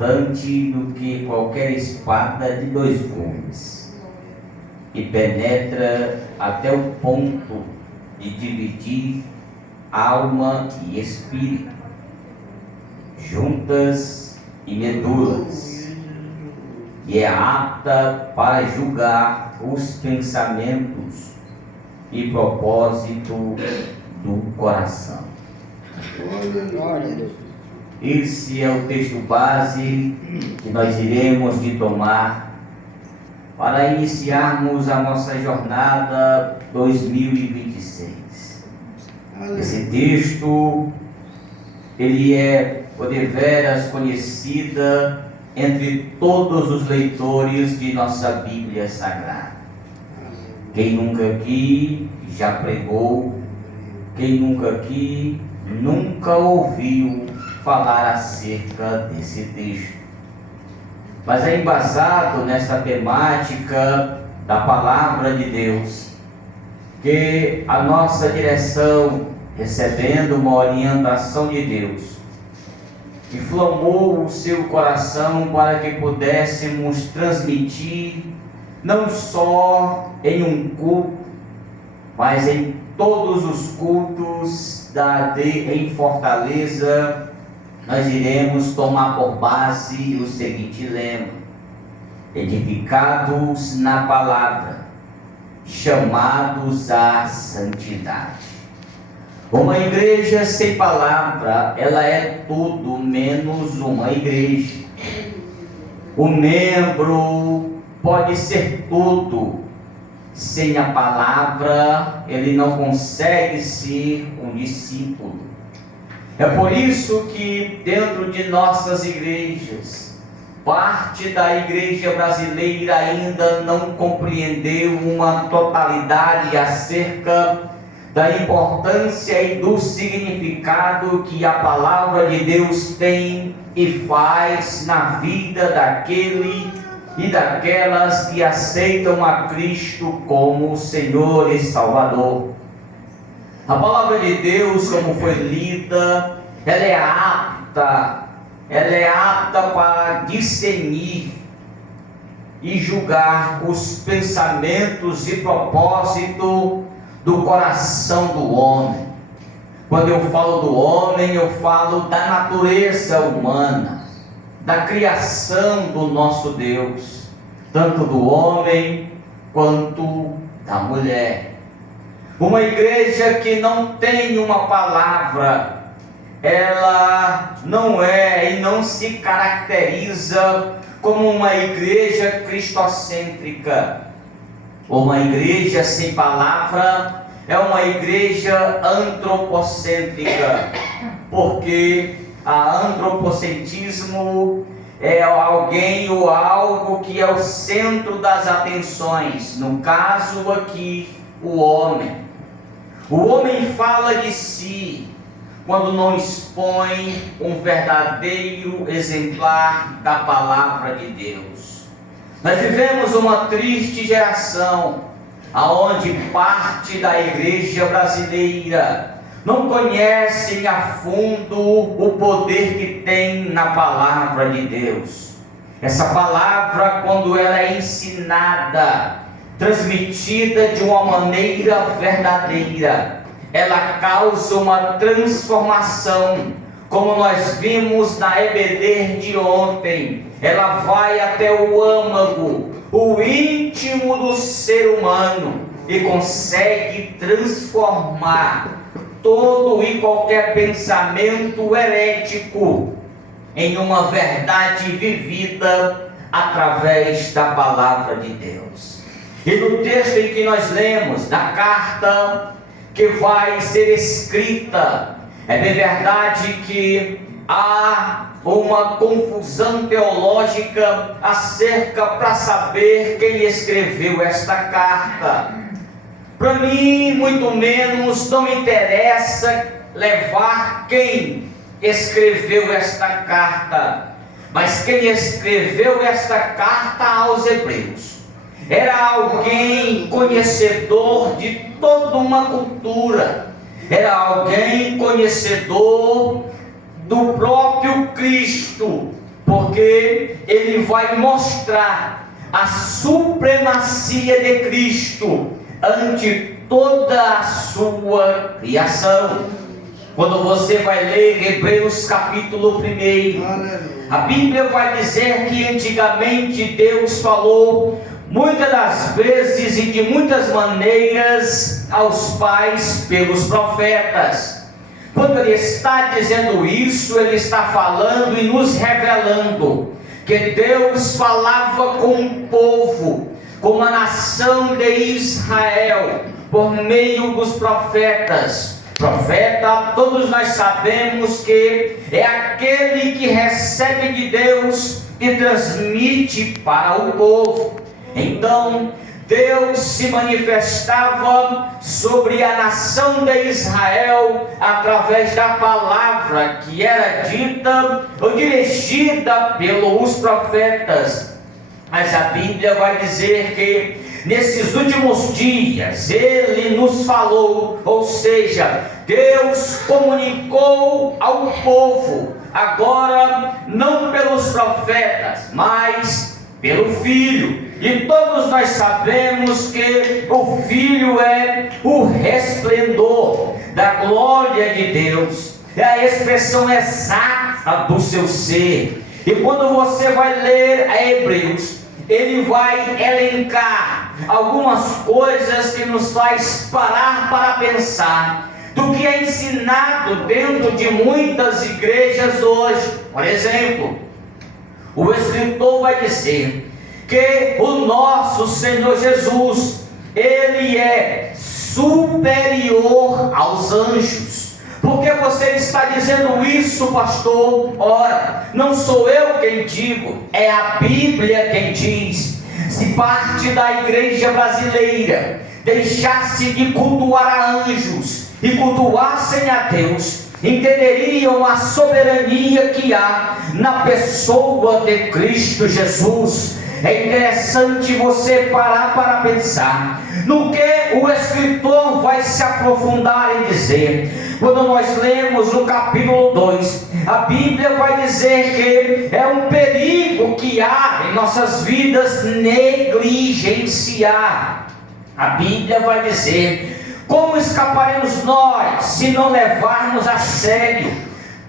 cortante do que qualquer espada de dois gumes, e penetra até o ponto de dividir alma e espírito, juntas e medulas, e é apta para julgar os pensamentos e propósito do coração. Glória a Deus. Esse é o texto base que nós iremos de tomar para iniciarmos a nossa jornada 2026. Esse texto, ele é por deveras conhecida entre todos os leitores de nossa Bíblia Sagrada. Quem nunca aqui já pregou, quem nunca aqui nunca ouviu falar acerca desse texto. Mas é embasado nessa temática da Palavra de Deus que a nossa direção, recebendo uma orientação de Deus, inflamou o seu coração para que pudéssemos transmitir não só em um culto, mas em todos os cultos em Fortaleza. Nós iremos tomar por base o seguinte lema: edificados na palavra, chamados à santidade. Uma igreja sem palavra, ela é tudo menos uma igreja. O membro pode ser tudo, sem a palavra ele não consegue ser um discípulo. É por isso que dentro de nossas igrejas, parte da igreja brasileira ainda não compreendeu uma totalidade acerca da importância e do significado que a palavra de Deus tem e faz na vida daquele e daquelas que aceitam a Cristo como Senhor e Salvador. A palavra de Deus, como foi lida, ela é apta para discernir e julgar os pensamentos e propósitos do coração do homem. Quando eu falo do homem, eu falo da natureza humana, da criação do nosso Deus, tanto do homem quanto da mulher. Uma igreja que não tem uma palavra, ela não é e não se caracteriza como uma igreja cristocêntrica. Uma igreja sem palavra é uma igreja antropocêntrica, porque a antropocentrismo é alguém ou algo que é o centro das atenções, no caso aqui, o homem. O homem fala de si quando não expõe um verdadeiro exemplar da palavra de Deus. Nós vivemos uma triste geração, aonde parte da igreja brasileira não conhecem a fundo o poder que tem na palavra de Deus. Essa palavra, quando ela é ensinada, transmitida de uma maneira verdadeira, ela causa uma transformação, como nós vimos na EBD de ontem. Ela vai até o âmago, o íntimo do ser humano, e consegue transformar todo e qualquer pensamento herético em uma verdade vivida através da palavra de Deus. E no texto em que nós lemos, na carta que vai ser escrita, é bem verdade que há uma confusão teológica acerca para saber quem escreveu esta carta. Para mim, muito menos, não me interessa levar quem escreveu esta carta, mas quem escreveu esta carta aos Hebreus era alguém conhecedor de toda uma cultura, era alguém conhecedor do próprio Cristo, porque ele vai mostrar a supremacia de Cristo ante toda a sua criação. Quando você vai ler Hebreus capítulo 1, a Bíblia vai dizer que antigamente Deus falou muitas das vezes e de muitas maneiras aos pais pelos profetas. Quando ele está dizendo isso, ele está falando e nos revelando que Deus falava com o povo, com a nação de Israel, por meio dos profetas. Profeta, todos nós sabemos que é aquele que recebe de Deus e transmite para o povo. Então, Deus se manifestava sobre a nação de Israel através da palavra que era dita ou dirigida pelos profetas. Mas a Bíblia vai dizer que nesses últimos dias Ele nos falou, ou seja, Deus comunicou ao povo, agora não pelos profetas, mas pelo Filho. E todos nós sabemos que o Filho é o resplendor da glória de Deus, é a expressão exata do seu ser. E quando você vai ler a Hebreus, ele vai elencar algumas coisas que nos faz parar para pensar do que é ensinado dentro de muitas igrejas hoje. Por exemplo, o escritor vai dizer que o nosso Senhor Jesus, Ele é superior aos anjos. Por que você está dizendo isso, pastor? Ora, não sou eu quem digo, é a Bíblia quem diz. Se parte da igreja brasileira deixasse de cultuar a anjos e cultuassem a Deus, entenderiam a soberania que há na pessoa de Cristo Jesus. É interessante você parar para pensar no que o escritor vai se aprofundar em dizer. Quando nós lemos no capítulo 2, a Bíblia vai dizer que é um perigo que há em nossas vidas negligenciar. A Bíblia vai dizer: como escaparemos nós se não levarmos a sério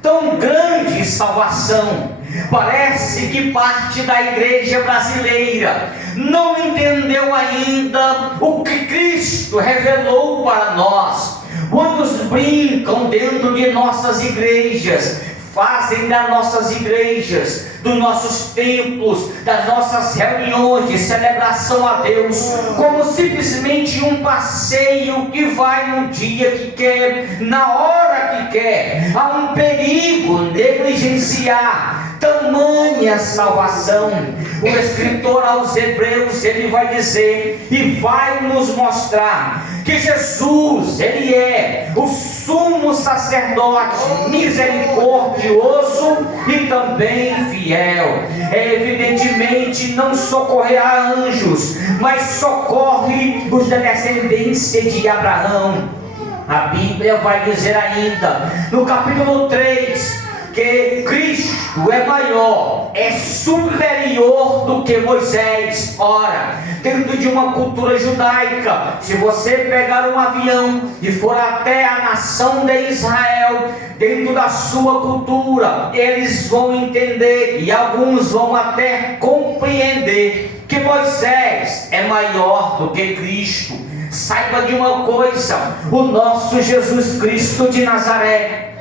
tão grande salvação? Parece que parte da igreja brasileira não entendeu ainda o que Cristo revelou para nós. Muitos brincam dentro de nossas igrejas, fazem das nossas igrejas, dos nossos templos, das nossas reuniões de celebração a Deus, como simplesmente um passeio que vai no dia que quer, na hora que quer. Há um perigo negligenciar tamanha salvação. O escritor aos Hebreus, ele vai dizer e vai nos mostrar que Jesus, ele é o sumo sacerdote misericordioso e também fiel. Evidentemente não socorrerá anjos, mas socorre os da descendência de Abraão. A Bíblia vai dizer ainda no capítulo 3 que Cristo é maior, é superior do que Moisés. Ora, dentro de uma cultura judaica, se você pegar um avião e for até a nação de Israel, dentro da sua cultura, eles vão entender e alguns vão até compreender que Moisés é maior do que Cristo. Saiba de uma coisa: o nosso Jesus Cristo de Nazaré,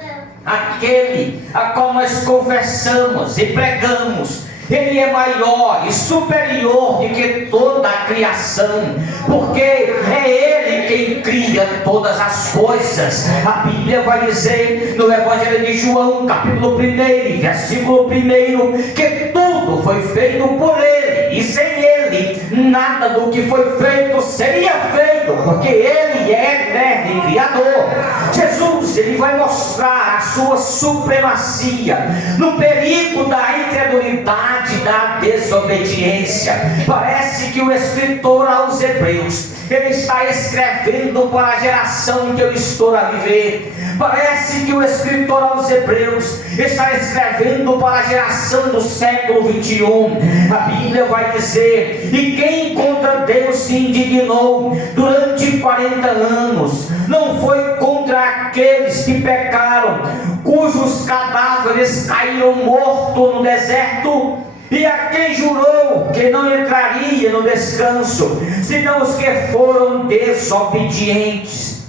aquele a qual nós confessamos e pregamos, ele é maior e superior do que toda a criação, porque é ele quem cria todas as coisas. A Bíblia vai dizer no Evangelho de João, capítulo 1, versículo 1, que tudo foi feito por ele, e sem ele nada do que foi feito seria feito, porque ele é eterno e criador. Jesus, ele vai mostrar a sua supremacia no perigo da incredulidade, da desobediência. Parece que o escritor aos Hebreus, ele está escrevendo para a geração que eu estou a viver, Parece que o escritor aos Hebreus está escrevendo para a geração do século 21. A Bíblia vai dizer: e quem contra Deus se indignou durante 40 anos, não foi contra aqueles que pecaram, cujos cadáveres caíram mortos no deserto, e a quem jurou que não entraria no descanso, senão os que foram desobedientes.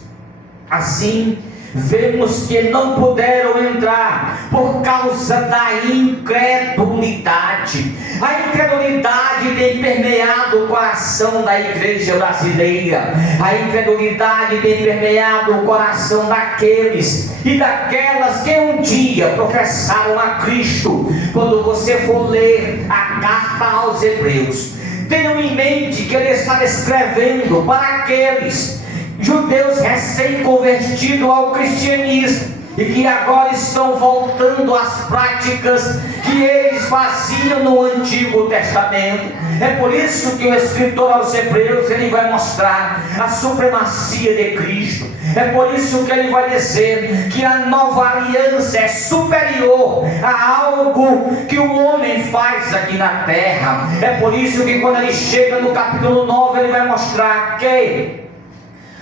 Assim, vemos que não puderam entrar por causa da incredulidade. A incredulidade tem permeado o coração da igreja brasileira. A incredulidade tem permeado o coração daqueles e daquelas que um dia professaram a Cristo. Quando você for ler a carta aos Hebreus, tenham em mente que ele está escrevendo para aqueles judeus recém-convertidos ao cristianismo e que agora estão voltando às práticas que eles faziam no Antigo Testamento. É por isso que o escritor aos Hebreus, ele vai mostrar a supremacia de Cristo. É por isso que ele vai dizer que a nova aliança é superior a algo que o homem faz aqui na terra. É por isso que quando ele chega no capítulo 9, ele vai mostrar que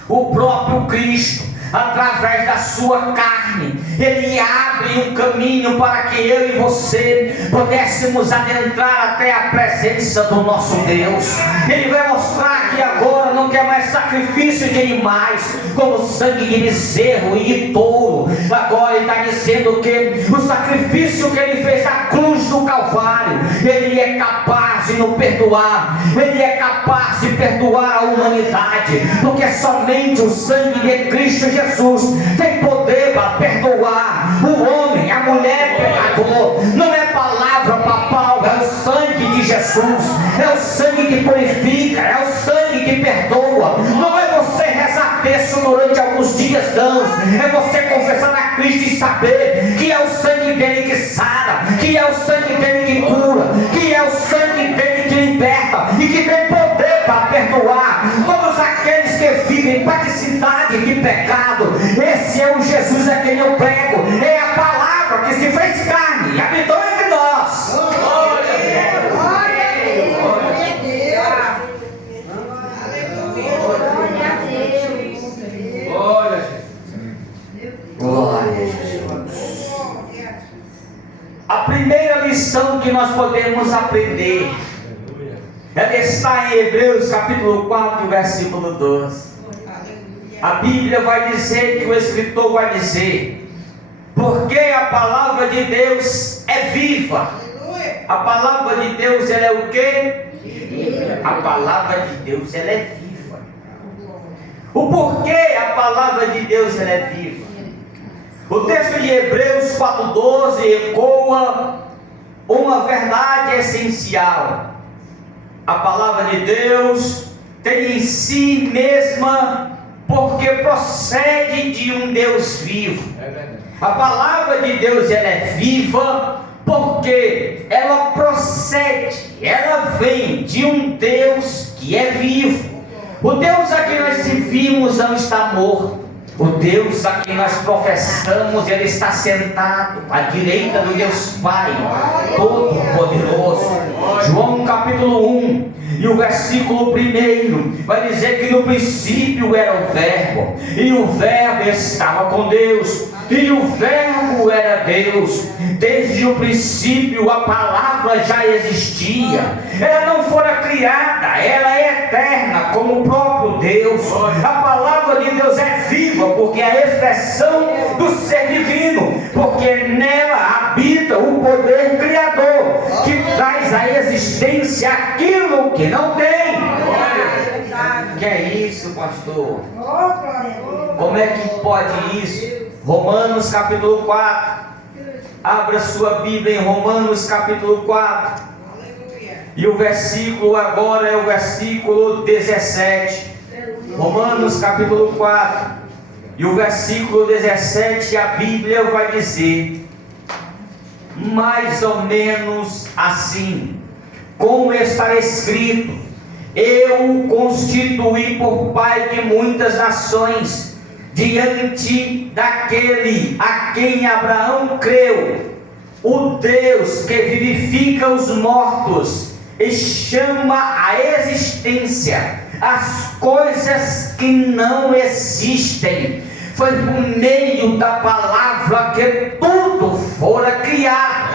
o próprio Cristo, através da sua carne, ele abre um caminho para que eu e você pudéssemos adentrar até a presença do nosso Deus. Ele vai mostrar que agora não quer mais sacrifício de animais, como sangue de bezerro e de touro. Agora ele está dizendo que o sacrifício que ele fez na cruz do Calvário, ele é capaz de nos perdoar, ele é capaz de perdoar a humanidade, porque somente o sangue de Cristo Jesus tem poder para perdoar o homem, a mulher pecador. Não é palavra papal, é o sangue de Jesus, é o sangue que purifica, é o sangue que perdoa. Não é você rezar texto durante alguns dias, não. É você confessar a Cristo e saber que é o sangue dele que sara, que é o sangue dele que cura, que é o sangue dele que liberta e que tem poder para perdoar todos aqueles que vivem em praticidade de pecado. Esse é o Jesus a quem eu prego. É a palavra que se fez carne e habitou entre nós. Glória a Deus. Glória a Deus. Glória a Jesus. A primeira lição que nós podemos aprender, ela está em Hebreus capítulo 4, versículo 12. A Bíblia vai dizer, que o escritor vai dizer: porque a palavra de Deus é viva. A palavra de Deus, ela é o quê? A palavra de Deus, ela é viva. O porquê a palavra de Deus, ela é viva? O texto de Hebreus 4,12 ecoa uma verdade essencial. A palavra de Deus tem em si mesma, porque procede de um Deus vivo. A palavra de Deus, ela é viva porque ela procede, ela vem de um Deus que é vivo. O Deus a quem nós servimos não está morto. O Deus a quem nós professamos, ele está sentado à direita do Deus Pai Todo-Poderoso. João capítulo 1 e o versículo 1 vai dizer que no princípio era o Verbo, e o Verbo estava com Deus, e o Verbo era Deus. Desde o princípio a palavra já existia. Ela não fora criada, ela é eterna como o próprio Deus. A palavra de Deus é viva porque é a expressão do ser divino, porque nela habita o poder criador que traz à existência aquilo que não tem. Que é isso, pastor? Como é que pode isso? Romanos capítulo 4. Abra sua Bíblia em Romanos capítulo 4. E o versículo agora é o versículo 17. Romanos capítulo 4. E o versículo 17, a Bíblia vai dizer mais ou menos assim: como está escrito, eu o constituí por pai de muitas nações, diante daquele a quem Abraão creu, o Deus que vivifica os mortos e chama à existência as coisas que não existem. Foi por meio da palavra que tudo fora criado.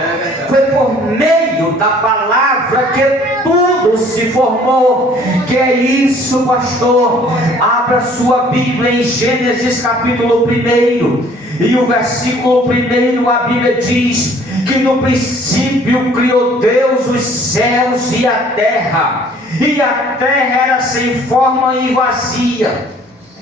Foi por meio da palavra que tudo se formou. Que é isso, pastor? Abra sua Bíblia em Gênesis capítulo 1. E o versículo 1, a Bíblia diz que no princípio criou Deus os céus e a terra. E a terra era sem forma e vazia,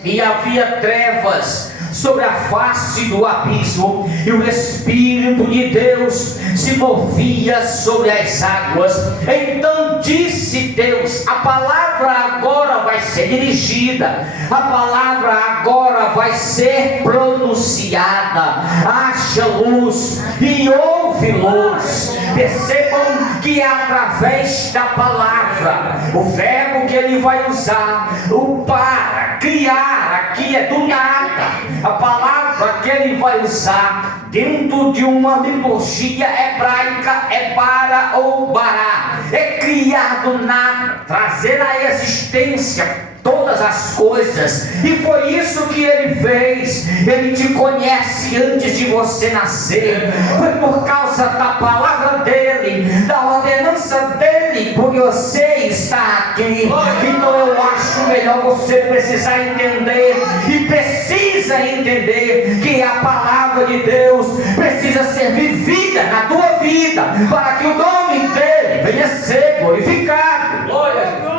e havia trevas sobre a face do abismo, e o Espírito de Deus se movia sobre as águas. Então disse Deus: a palavra agora vai ser dirigida, a palavra agora vai ser pronunciada. Haja luz e houve luz. Percebam que é através da palavra, o verbo que ele vai usar, o para, criar, aqui é do nada. A palavra que ele vai usar dentro de uma liturgia hebraica é bara ou bará, é criar do nada, trazer à existência todas as coisas. E foi isso que ele fez. Ele te conhece antes de você nascer. Foi por causa da palavra dele, da ordenança dele, porque você está aqui. Então eu acho melhor você precisar entender, e precisa entender, que a palavra de Deus precisa ser vivida na tua vida, para que o nome dele venha ser glorificado. Glória a Deus.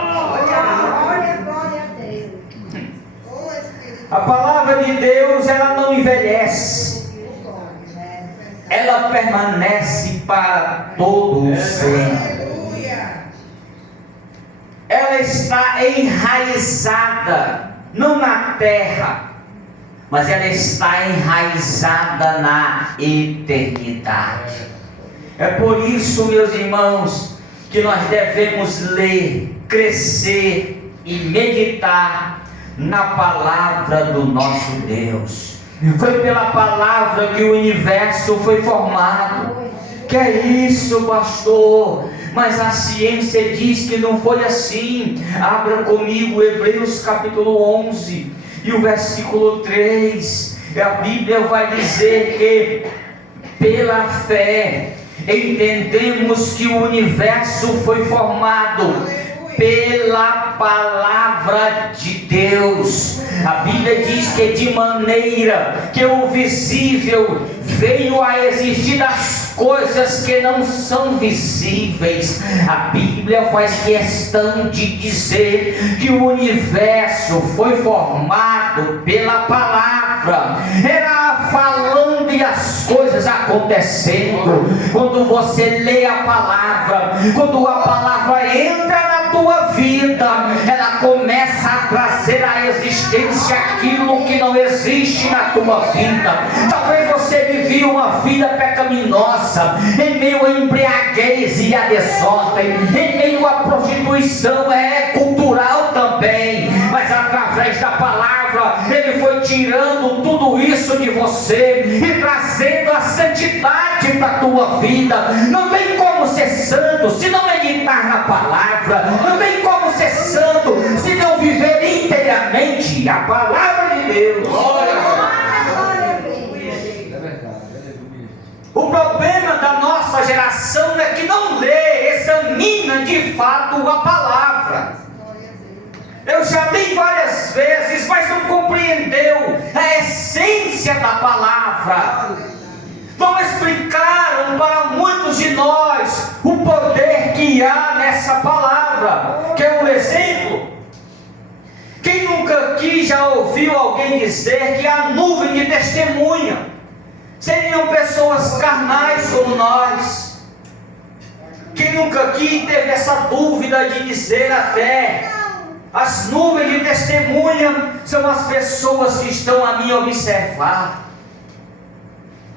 A palavra de Deus, ela não envelhece, ela permanece para todo o sempre. Ela está enraizada, não na terra, mas ela está enraizada na eternidade. É por isso, meus irmãos, que nós devemos ler, crescer e meditar na palavra do nosso Deus. Foi pela palavra que o universo foi formado. Que é isso, pastor? Mas a ciência diz que não foi assim. Abra comigo Hebreus capítulo 11 e o versículo 3. A Bíblia vai dizer que pela fé entendemos que o universo foi formado pela palavra de Deus. A Bíblia diz que de maneira que o visível veio a existir das coisas que não são visíveis. A Bíblia faz questão de dizer que o universo foi formado pela palavra. Era falando e as coisas acontecendo. Quando você lê a palavra, quando a palavra entra na tua vida, ela começa a trazer à existência aquilo que não existe na tua vida. Talvez você vivia uma vida pecaminosa, em meio à embriaguez e à desordem, em meio à prostituição, cultural também, mas através da palavra ele foi tirando tudo isso de você e trazendo a santidade para a tua vida. Não tem como ser santo se não meditar na palavra, não tem como ser santo se não viver inteiramente a palavra de Deus. O problema da nossa geração é que não lê, examina de fato a palavra. Eu já li várias vezes, mas não compreendeu a essência da palavra. Não explicaram para muitos de nós o poder que há nessa palavra. Quer um exemplo? Quem nunca aqui já ouviu alguém dizer que a nuvem de testemunha seriam pessoas carnais como nós? Quem nunca aqui teve essa dúvida de dizer até: as nuvens de testemunha são as pessoas que estão a me observar?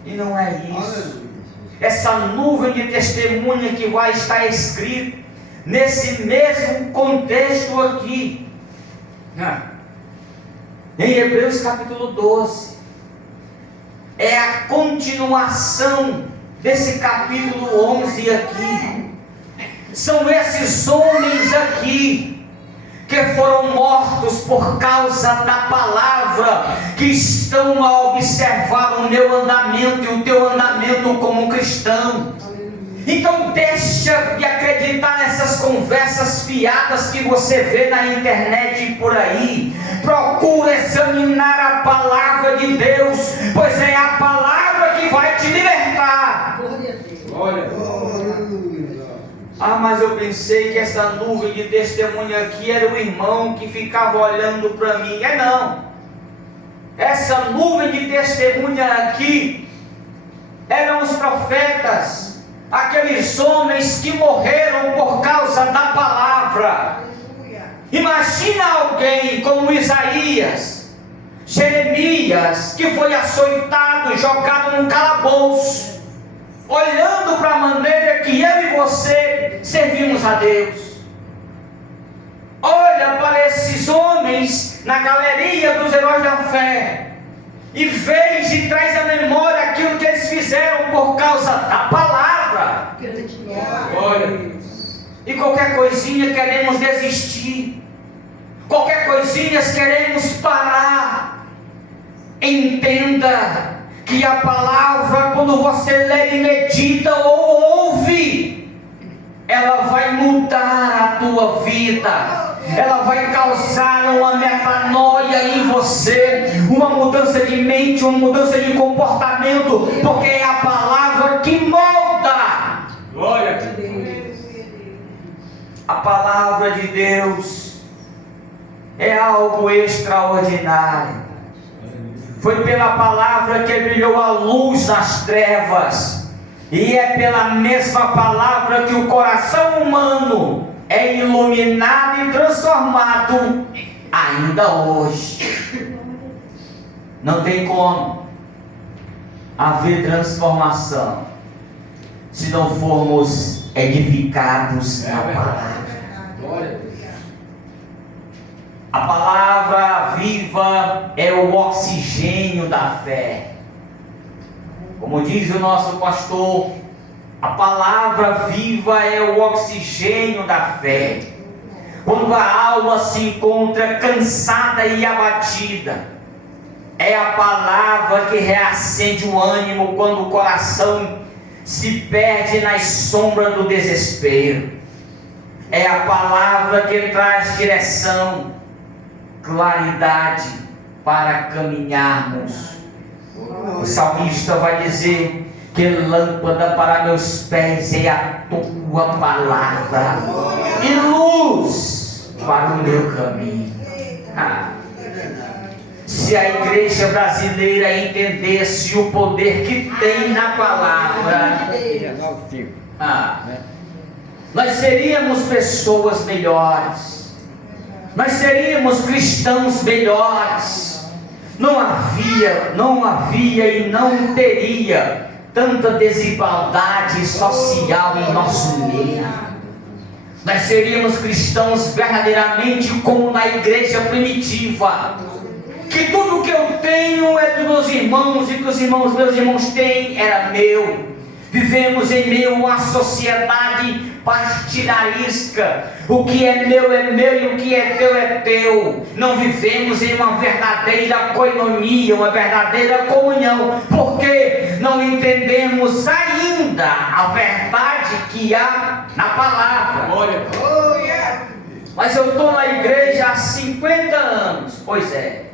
E não é isso. Essa nuvem de testemunha que vai estar escrito nesse mesmo contexto aqui. em Hebreus capítulo 12. É a continuação desse capítulo 11 aqui. São esses homens aqui que foram mortos por causa da palavra, que estão a observar o meu andamento e o teu andamento como cristão. Então deixa de acreditar nessas conversas fiadas que você vê na internet e por aí. Procura examinar a palavra de Deus, pois é a palavra que vai te libertar. Glória. Ah, mas eu pensei que essa nuvem de testemunha aqui era o irmão que ficava olhando para mim. Não. Essa nuvem de testemunha aqui eram os profetas, aqueles homens que morreram por causa da palavra. Imagina alguém como Isaías, Jeremias, que foi açoitado e jogado num calabouço, olhando para a maneira que eu e você servimos a Deus. Olha para esses homens na galeria dos heróis da fé e vê e traz à memória aquilo que eles fizeram por causa da palavra. Glória. E qualquer coisinha queremos desistir, qualquer coisinha queremos parar. Entenda que a palavra, quando você lê e medita ou ouve, ela vai mudar a tua vida, ela vai causar uma metanoia em você, uma mudança de mente, uma mudança de comportamento, porque é a palavra que molda. Glória. A palavra de Deus é algo extraordinário. Foi pela palavra que brilhou a luz nas trevas, e é pela mesma palavra que o coração humano é iluminado e transformado ainda hoje. Não tem como haver transformação se não formos edificados na palavra. Glória. A palavra viva é o oxigênio da fé. Como diz o nosso pastor, a palavra viva é o oxigênio da fé. Quando a alma se encontra cansada e abatida, é a palavra que reacende o ânimo quando o coração se perde nas sombras do desespero. É a palavra que traz direção, claridade para caminharmos. O salmista vai dizer que lâmpada para meus pés é a tua palavra e luz para o meu caminho. Se a igreja brasileira entendesse o poder que tem na palavra, nós seríamos pessoas melhores, nós seríamos cristãos melhores. Não havia e não teria tanta desigualdade social em nosso meio. Nós seríamos cristãos verdadeiramente como na igreja primitiva, que tudo que eu tenho é dos meus irmãos, e que os meus irmãos têm era meu. Vivemos em meio a uma sociedade partidarista. O que é meu e o que é teu. Não vivemos em uma verdadeira coinonia, uma verdadeira comunhão, porque não entendemos ainda a verdade que há na palavra. Glória. Mas eu estou na igreja há 50 anos, pois é.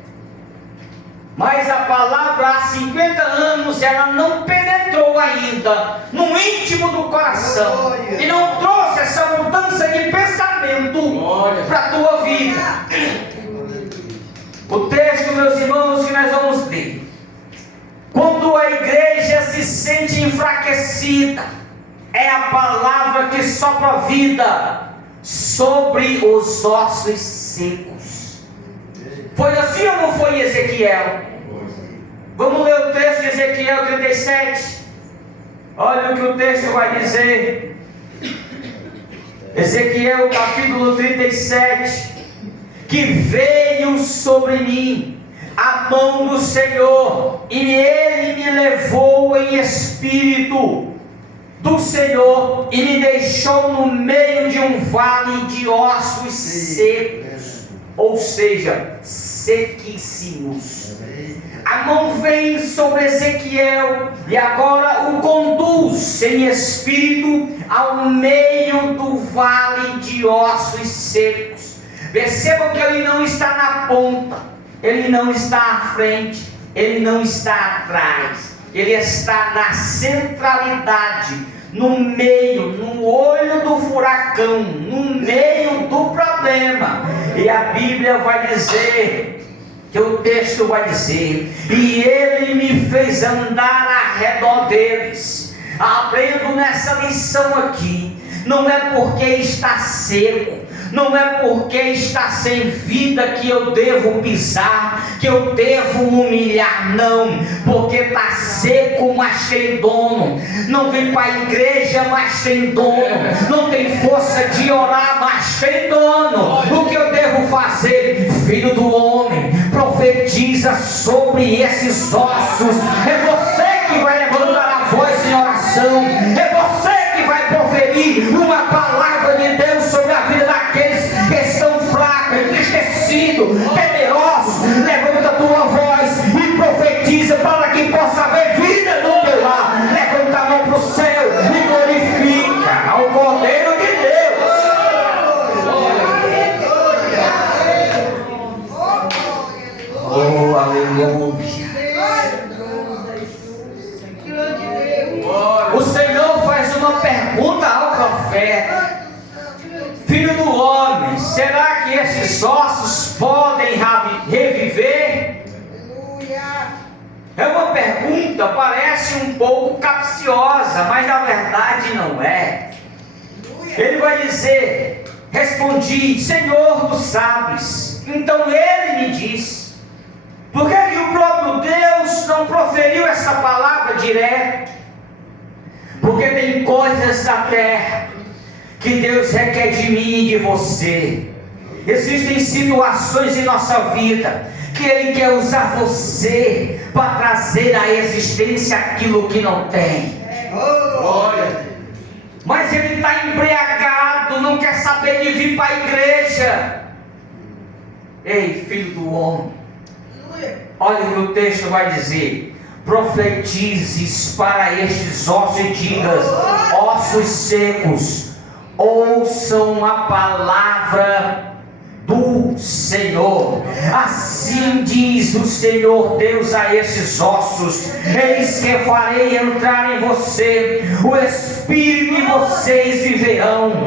Mas a palavra há 50 anos ela não penetrou ainda no íntimo do coração e não trouxe essa mudança de pensamento para a tua vida. O texto, meus irmãos, que nós vamos ler: quando a igreja se sente enfraquecida, é a palavra que sopra vida sobre os ossos secos. Foi assim ou não foi, Ezequiel? Vamos ler o texto de Ezequiel 37. Olha o que o texto vai dizer. Ezequiel capítulo 37. Que veio sobre mim a mão do Senhor, e Ele me levou em espírito do Senhor e me deixou no meio de um vale de ossos secos, ou seja, sequíssimos. A mão vem sobre Ezequiel e agora o conduz em espírito ao meio do vale de ossos secos. Percebam que ele não está na ponta, ele não está à frente, ele não está atrás, ele está na centralidade, no meio, no olho do furacão, no meio do problema. E a Bíblia vai dizer, que o texto vai dizer, e ele me fez andar ao redor deles. Aprendo nessa lição aqui, não é porque está seco, não é porque está sem vida que eu devo pisar, que eu devo humilhar, não, porque está seco, mas tem dono. Não vem para a igreja, mas tem dono. Não tem força de orar, mas tem dono. O que eu devo fazer? Filho do homem, profetiza sobre esses ossos. É você que vai levantar a voz em oração, é você que vai proferir uma palavra de Deus sobre a vida daqueles que estão fracos, entristecidos, temerosos. Levanta a tua voz e profetiza para que possa haver vida no teu lar. Levanta a mão para o céu e glorifica ao Cordeiro de Deus. Oh, aleluia. O Senhor faz uma pergunta ao profeta: filho do homem, será que esses ossos podem reviver? É uma pergunta, parece um pouco capciosa, mas na verdade não é. Ele vai dizer: respondi, Senhor, tu sabes. Então ele me disse: por que o próprio Deus não proferiu essa palavra direta? Porque tem coisas da terra que Deus requer de mim e de você. Existem situações em nossa vida que Ele quer usar você para trazer à existência aquilo que não tem. Mas ele está embriagado, não quer saber de vir para a igreja. Ei, filho do homem, olha o que o texto vai dizer: profetizes para estes ossos e digas: ossos secos, ouçam a palavra do Senhor. Assim diz o Senhor Deus a esses ossos: eis que farei entrar em você o Espírito e vocês viverão.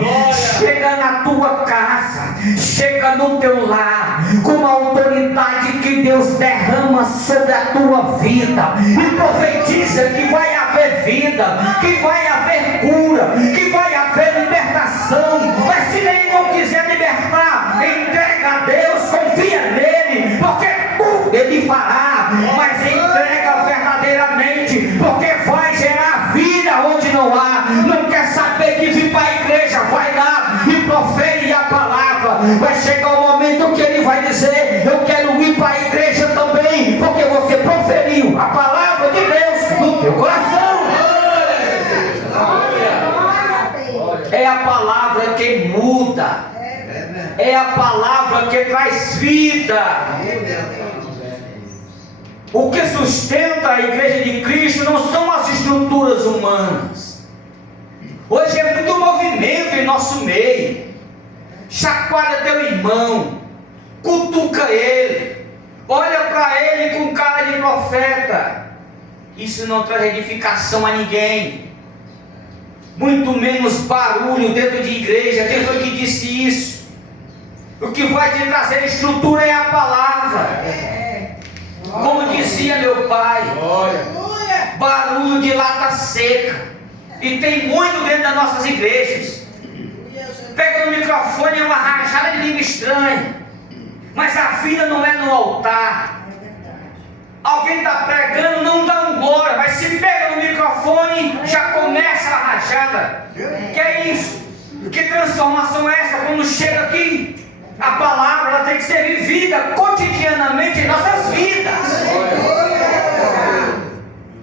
Chega na tua casa, chega no teu lar, com a autoridade que Deus derrama sobre a tua vida, e profetiza que vai haver vida, que vai haver cura, que vai haver libertação. Mas se nenhum quiser libertar, entrega a Deus, confia nele, porque tudo ele fará. Mas entrega verdadeiramente, porque vai gerar vida onde não há. Não quer saber de vir para a igreja, vai lá e profere a palavra. Vai chegar o momento que ele vai dizer: eu quero ir para a igreja também, porque você proferiu a palavra de Deus no teu coração. É a palavra que muda, é a palavra que traz vida. O que sustenta a igreja de Cristo não são as estruturas humanas. Hoje é muito movimento em nosso meio. Chacoalha teu irmão, cutuca ele, olha para ele com cara de profeta. Isso não traz edificação a ninguém, muito menos barulho dentro de igreja. Quem foi que disse isso? O que vai te trazer estrutura é a palavra. Como dizia meu pai, barulho de lata seca, e tem muito dentro das nossas igrejas. Pega no microfone, é uma rajada de língua estranha, mas a vida não é no altar. Alguém está pregando, não dá um glória, mas se pega no microfone, já começa a rajada. Que é isso? Que transformação é essa? Quando chega aqui, a palavra ela tem que ser vivida cotidianamente em nossas vidas. vidas.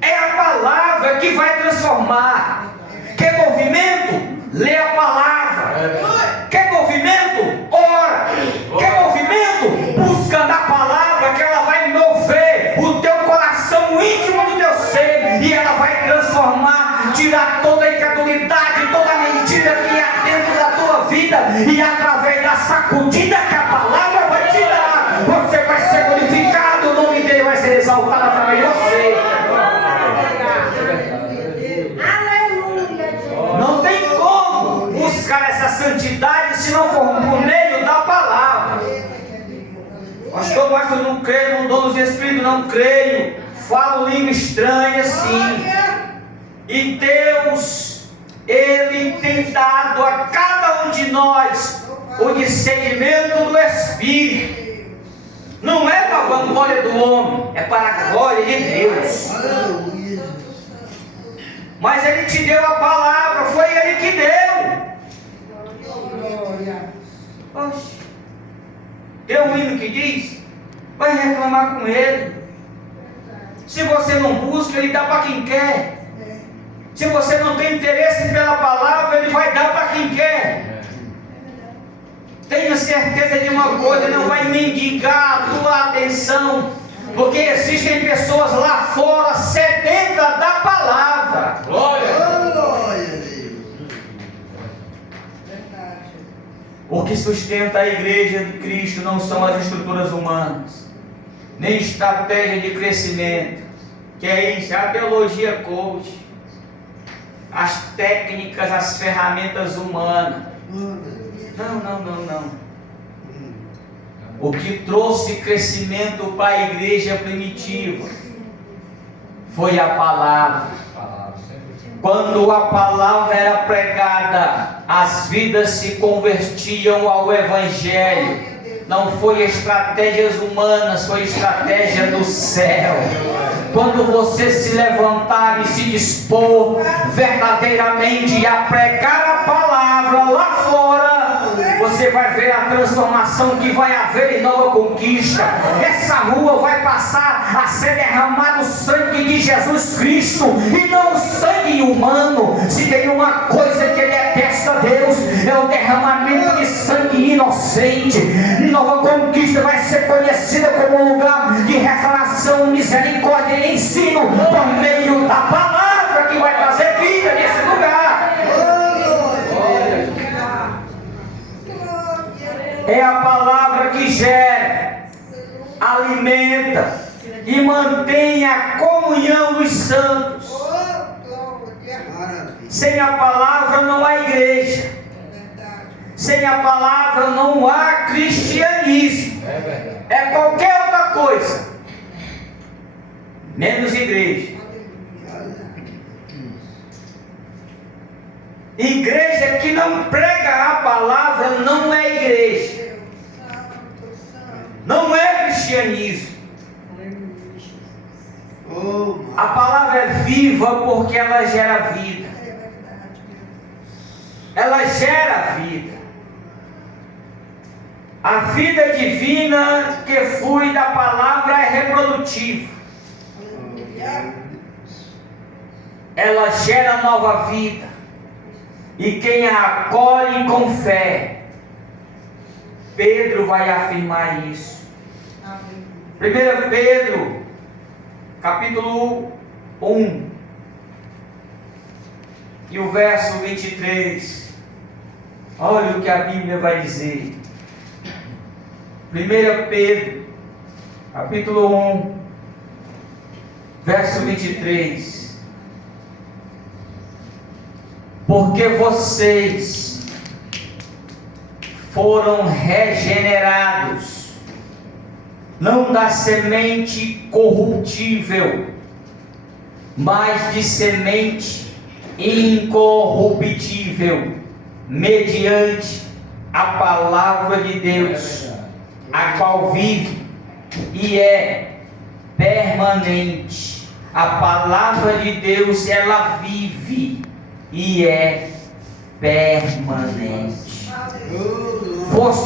É a palavra que vai transformar. Quer movimento? Lê a palavra. Quer movimento? Ora. Quer movimento? Busca na palavra, que ela vai mover o teu coração, o íntimo do teu ser, e ela vai transformar, tirar toda a incredulidade, toda a mentira que há dentro da tua vida, e através da sacudida que a palavra vai te dar, você vai ser glorificado, o nome dele vai ser exaltado através de você. Não tem como buscar essa santidade se não for por meio da palavra. Pastor, mas eu não creio no dom dos Espíritos, não creio. Falo língua estranha, sim. E Deus, Ele tem dado a cada um de nós o discernimento do Espírito. Não é para a vanglória do homem, é para a glória de Deus. Mas Ele te deu a palavra, foi Ele que deu. Oxe. Tem um hino que diz: vai reclamar com Ele. Se você não busca, Ele dá para quem quer. Se você não tem interesse pela palavra, Ele vai dar para quem quer. Tenha certeza de uma coisa: não vai mendigar a tua atenção, porque existem pessoas lá fora sedentas da palavra. Glória. O que sustenta a igreja de Cristo não são as estruturas humanas, nem estratégia de crescimento, que é isso, é a teologia coach, as técnicas, as ferramentas humanas. Não. O que trouxe crescimento para a igreja primitiva foi a palavra. Quando a palavra era pregada, as vidas se convertiam ao Evangelho. Não foi estratégias humanas, foi estratégia do céu. Quando você se levantar e se dispor verdadeiramente a pregar a palavra lá fora, você vai ver a transformação que vai haver em Nova Conquista. Essa rua vai passar a ser derramado o sangue de Jesus Cristo, e não o sangue humano. Se tem uma coisa que detesta Deus, é o derramamento de sangue inocente. Nova Conquista vai ser conhecida como um lugar de restauração, misericórdia e ensino, por meio da palavra que vai trazer vida nesse lugar. É a palavra que gera, alimenta e mantém a comunhão dos santos. Sem a palavra não há igreja. Sem a palavra não há cristianismo. É qualquer outra coisa, menos igreja. Igreja que não prega a palavra não é igreja. Não é cristianismo. A palavra é viva porque ela gera vida. Ela gera vida. A vida divina que flui da palavra é reprodutiva. Ela gera nova vida. E quem a acolhe com fé, Pedro vai afirmar isso. 1 Pedro, capítulo 1, e o verso 23. Olha o que a Bíblia vai dizer. 1 Pedro, capítulo 1, verso 23. Porque vocês foram regenerados, não da semente corruptível, mas de semente incorruptível, mediante a palavra de Deus, a qual vive e é permanente. A palavra de Deus, ela vive e é permanente. Fosse